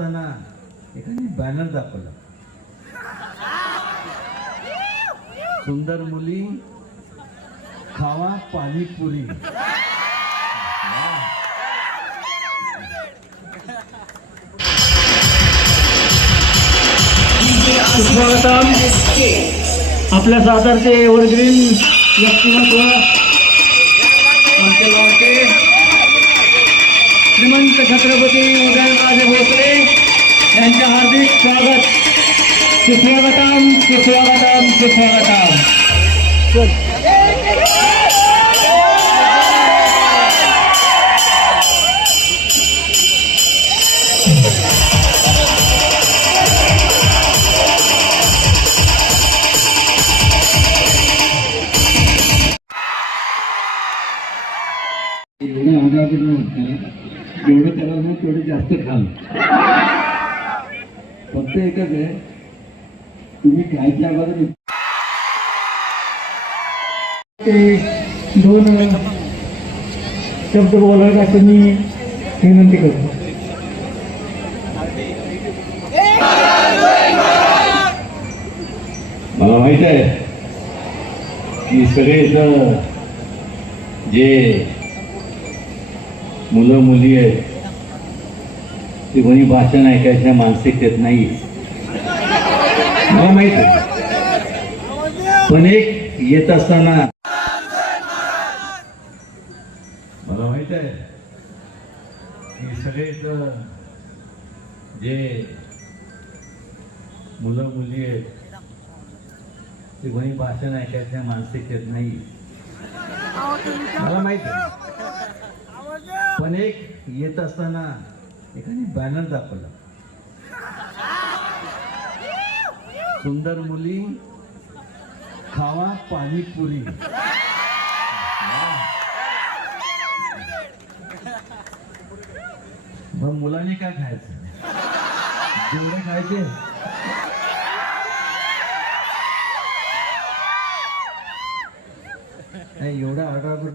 असताना एखादी बॅनर दाखवला. सुंदर मुली खावा पाणीपुरी. स्वागतम आपल्या सातारचे एव्हरग्रीन व्यक्तिमत्व. आमचे लाडके श्रीमंत छत्रपती यांचे हार्दिक स्वागत. सुस्वागतम सुस्वागतम सुस्वागतम. एवढं आगाकडे नव्हतं. जेवढं त्याला मग तेवढं जास्त खाल. फक्त एकच आहे तुम्ही खायच्या अगोदर दोन शब्द बोलायला असं मी विनंती करतो. मला माहीत आहे की सगळे इथं जे मुलं मुली आहेत ती कोणी भाषण ऐकायच्या मानसिकतेत नाही. मला माहीत आहे. पण एक येत असताना मला माहीत आहे. की सगळे जे मुलं मुली आहेत ते कोणी भाषण ऐकायच्या मानसिकतेत नाही. मला माहीत आहे. पण एक येत असताना एकाने बॅनर दाखवला. सुंदर मुली खावा पाणीपुरी. मग मुलांनी काय खायचं? जेवढे खायचे? नाही एवढा ऑर्डर